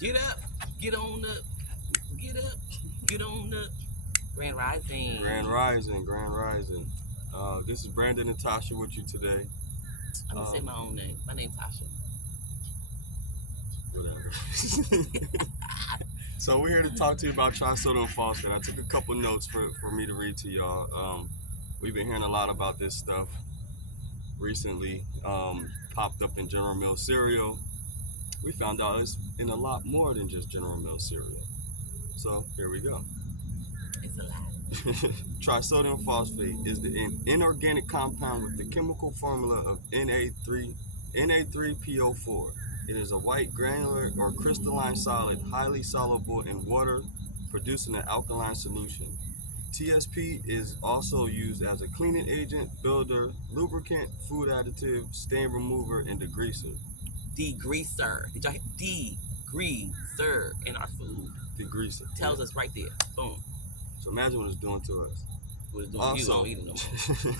Get up, get on up, get up, get on up. Grand Rising. Grand Rising, Grand Rising. This is Brandon and Tasha with you today. I'm gonna say my own name. My name's Tasha. Whatever. So we're here to talk to you about trisodium phosphate. I took a couple notes for me to read to y'all. We've been hearing a lot about this stuff recently. Popped up in General Mills cereal. We found out it's in a lot more than just General Mills cereal. So here we go. It's a lie. Trisodium phosphate is the inorganic compound with the chemical formula of Na3PO4. It is a white granular or crystalline solid, highly soluble in water, producing an alkaline solution. TSP is also used as a cleaning agent, builder, lubricant, food additive, stain remover, and degreaser. Degreaser. Did y'all hear? Degreaser in our food. Degreaser. Tells us right there. Boom. So imagine what it's doing to us. What it's doing you don't eat it no more.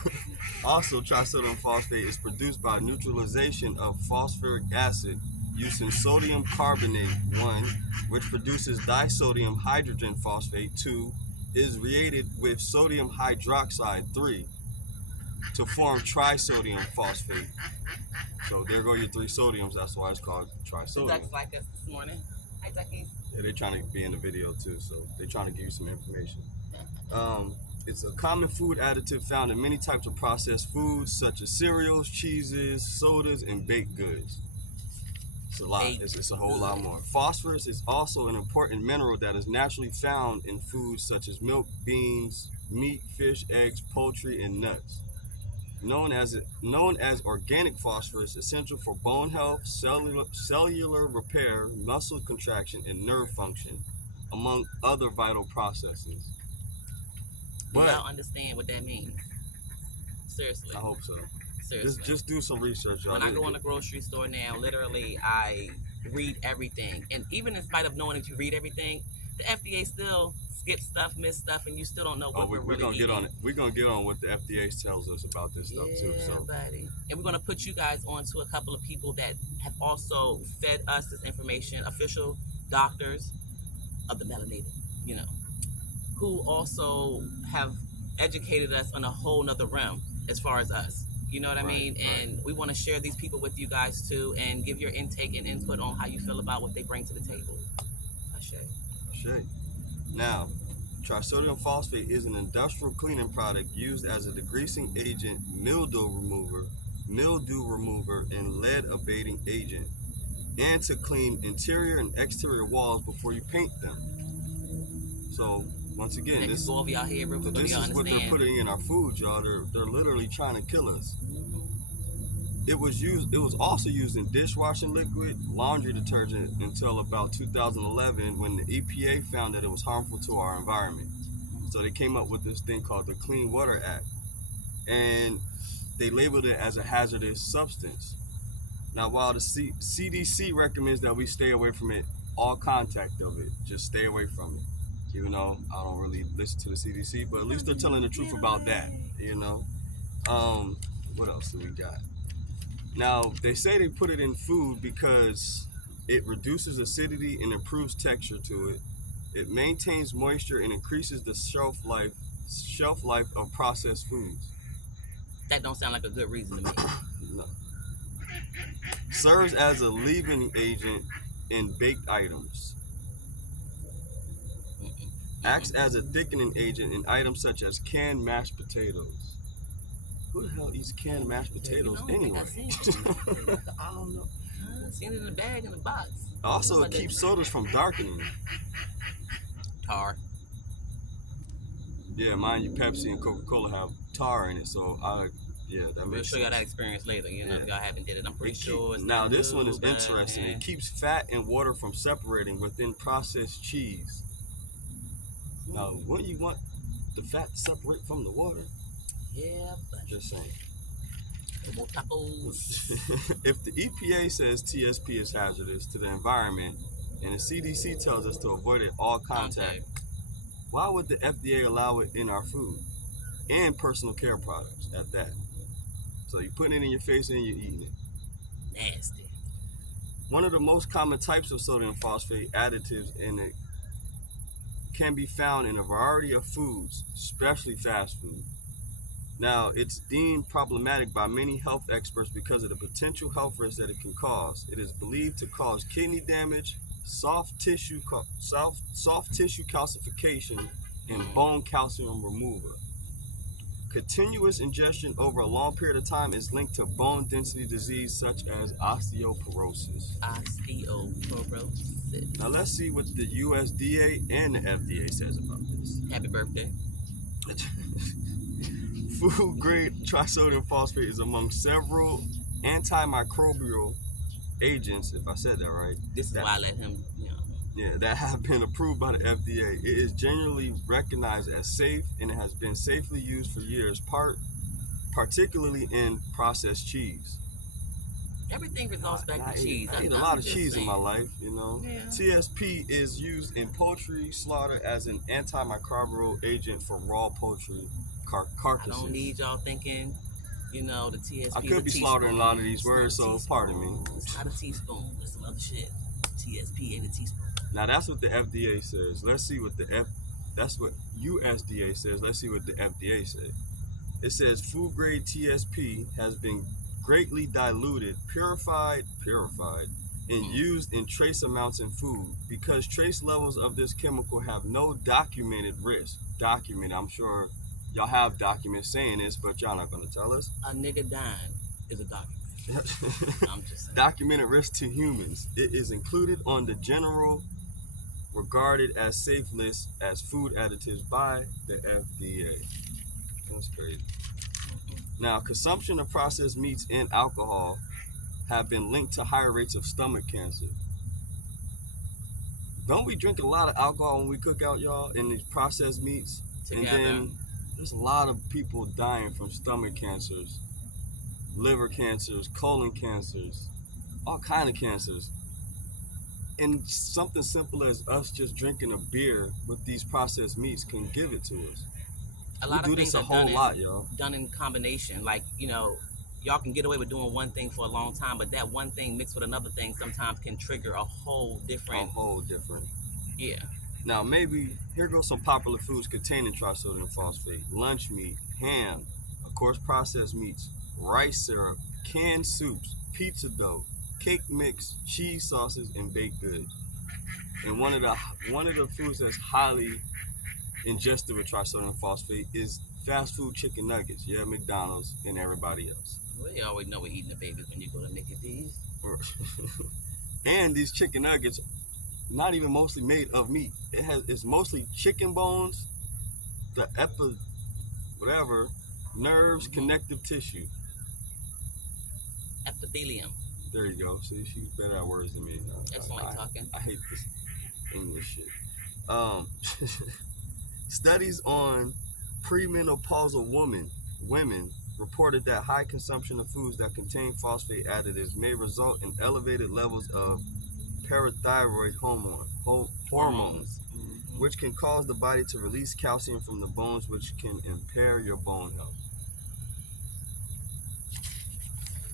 Also, trisodium phosphate is produced by neutralization of phosphoric acid using sodium carbonate 1, which produces disodium hydrogen phosphate 2, is reacted with sodium hydroxide 3 to form trisodium phosphate. So there go your 3 sodiums. That's why it's called trisodium. Ducks like us this morning. Hi, duckies. Yeah, they're trying to be in the video too, so they're trying to give you some information. It's a common food additive found in many types of processed foods, such as cereals, cheeses, sodas, and baked goods. It's a lot. It's a whole lot more. Phosphorus is also an important mineral that is naturally found in foods such as milk, beans, meat, fish, eggs, poultry, and nuts. Known as organic phosphorus, essential for bone health, cellular repair, muscle contraction, and nerve function, among other vital processes. But y'all understand what that means? Seriously. I hope so. Seriously. Just do some research. When I go in the grocery store now, literally, I read everything. And even in spite of knowing that you read everything, the FDA still skips stuff, miss stuff, and you still don't know what we're really gonna eating. Get on it. We're going to get on what the FDA tells us about this stuff, too. So, buddy. And we're going to put you guys on to a couple of people that have also fed us this information, official doctors of the melanated, who also have educated us on a whole nother realm as far as us. You know what I mean? And we want to share these people with you guys too and give your intake and input on how you feel about what they bring to the table. Ashe. Now, trisodium phosphate is an industrial cleaning product used as a degreasing agent, mildew remover, and lead abating agent, and to clean interior and exterior walls before you paint them. So, once again, this is what they're putting in our food, y'all. They're literally trying to kill us. It was also used in dishwashing liquid, laundry detergent until about 2011 when the EPA found that it was harmful to our environment. So they came up with this thing called the Clean Water Act, and they labeled it as a hazardous substance. Now, while the CDC recommends that we stay away from it, all contact of it, just stay away from it. Even though I don't really listen to the CDC, but at least they're telling the truth about that, What else do we got? Now, they say they put it in food because it reduces acidity and improves texture to it. It maintains moisture and increases the shelf life of processed foods. That don't sound like a good reason to me. No. Serves as a leavening agent in baked items. Acts as a thickening agent in items such as canned mashed potatoes. Who the hell eats canned mashed potatoes anyway? I don't know. I've seen it in a bag in a box. Also, it keeps sodas from darkening. Tar. Yeah, mind you, Pepsi and Coca-Cola have tar in it, so that makes sense. We'll show y'all that experience later, if y'all haven't did it. I'm pretty sure it's now, this one is interesting. It keeps fat and water from separating within processed cheese. Now, wouldn't you want the fat to separate from the water? Yeah, but just saying. Tacos. If the EPA says TSP is hazardous to the environment and the CDC tells us to avoid it all contact, why would the FDA allow it in our food and personal care products at that? So you're putting it in your face and you're eating it. Nasty. One of the most common types of sodium phosphate additives in it can be found in a variety of foods, especially fast food. Now, it's deemed problematic by many health experts because of the potential health risks that it can cause. It is believed to cause kidney damage, soft tissue calcification, and bone calcium removal. Continuous ingestion over a long period of time is linked to bone density disease such as osteoporosis. Osteoporosis. Now let's see what the USDA and the FDA says about this. Happy birthday. Food grade trisodium phosphate is among several antimicrobial agents, if I said that right. This is why I let him, that have been approved by the FDA. It is generally recognized as safe and it has been safely used for years, particularly in processed cheese. Everything results back to cheese. I eat a lot of cheese in my life, you know. Yeah. TSP is used in poultry slaughter as an antimicrobial agent for raw poultry carcasses. I don't need y'all thinking, the TSP. I could be slaughtering a lot of these words, so pardon me. It's not a teaspoon. It's some other shit. TSP ain't a teaspoon. Now that's what the FDA says. Let's see what that's what USDA says. Let's see what the FDA says. It says food grade TSP has been greatly diluted, purified, and used in trace amounts in food because trace levels of this chemical have no documented risk. I'm sure y'all have documents saying this, but y'all not gonna tell us. A nigga dying is a document. I'm just saying. Documented risk to humans. It is included on the general regarded as safe list as food additives by the FDA. That's crazy. Now, consumption of processed meats and alcohol have been linked to higher rates of stomach cancer. Don't we drink a lot of alcohol when we cook out, y'all, in these processed meats? Together. And then there's a lot of people dying from stomach cancers, liver cancers, colon cancers, all kind of cancers. And something simple as us just drinking a beer with these processed meats can give it to us. A lot of things are y'all. Done in combination. Like, y'all can get away with doing one thing for a long time, but that one thing mixed with another thing sometimes can trigger a whole different. Yeah. Now, maybe here goes some popular foods containing trisodium phosphate: lunch meat, ham, of course, processed meats, rice syrup, canned soups, pizza dough, cake mix, cheese sauces, and baked goods. And one of the foods that's highly ingested with trisodium phosphate is fast food chicken nuggets. Yeah, McDonald's and everybody else. Well, you always know we're eating the babies when you go to Mickey D's. And these chicken nuggets, not even mostly made of meat. It's mostly chicken bones, the nerves, connective tissue. Epithelium. There you go. See, she's better at words than me. Excellent talking. I hate this English shit. Studies on premenopausal women reported that high consumption of foods that contain phosphate additives may result in elevated levels of parathyroid hormones, which can cause the body to release calcium from the bones, which can impair your bone health.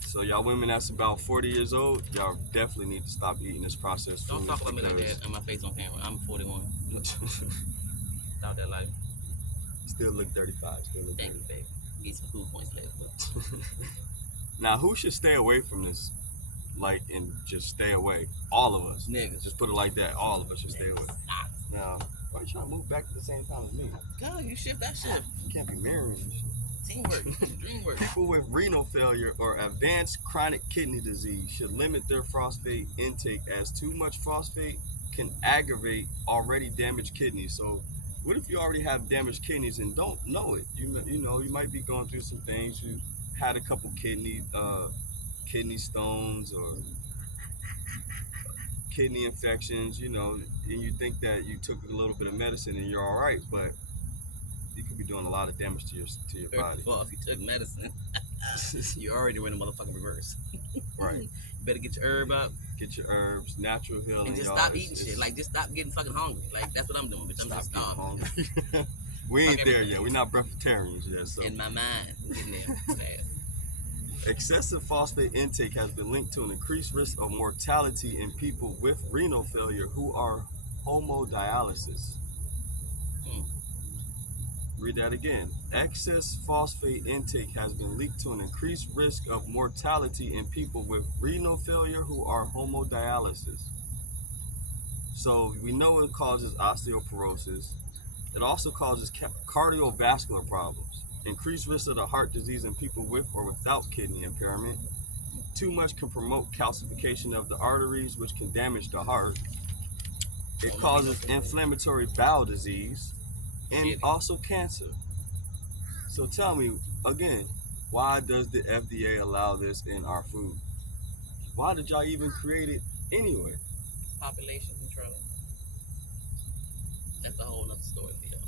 So y'all women that's about 40 years old, y'all definitely need to stop eating this processed food. Don't talk about me like that in my face on camera. I'm 41. Out that life. Still look 35. Thank you, baby. Get some food points later. Now, who should stay away from this? And just stay away. All of us. Niggas. Just put it like that. All of us should stay away. Now, why are you trying to move back at the same time as me? God, you shift that shit. You can't be marrying and shit. Teamwork. Dreamwork. People with renal failure or advanced chronic kidney disease should limit their phosphate intake, as too much phosphate can aggravate already damaged kidneys. So what if you already have damaged kidneys and don't know it? You might be going through some things. You had a couple kidney stones or kidney infections, and you think that you took a little bit of medicine and you're all right, but you could be doing a lot of damage to your body. Well, if you took medicine, you already were in the motherfucking reverse. Right. You better get your herb up. Get your herbs, natural healing. And just stop eating shit. Just stop getting fucking hungry. That's what I'm doing, bitch. I'm just starving. We ain't there yet. We're not breatharians yet. So. In my mind, I'm getting there. Excessive phosphate intake has been linked to an increased risk of mortality in people with renal failure who are hemodialysis. Read that again. Excess phosphate intake has been linked to an increased risk of mortality in people with renal failure who are hemodialysis. So we know it causes osteoporosis. It also causes cardiovascular problems, increased risk of the heart disease in people with or without kidney impairment. Too much can promote calcification of the arteries, which can damage the heart. It causes inflammatory bowel disease and also cancer. So tell me, again, why does the FDA allow this in our food? Why did y'all even create it anyway? Population control. That's a whole other story for y'all.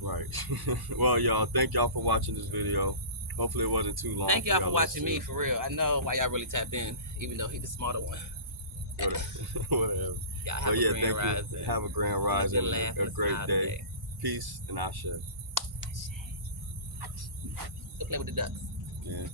Right. Well, y'all, thank y'all for watching this video. Hopefully it wasn't too long. Thank y'all for watching me, for real. I know why y'all really tapped in, even though he's the smarter one. Whatever. Y'all have a grand rising. Have a grand rising and a great day. Peace and Ashe. Go play with the ducks. Yeah.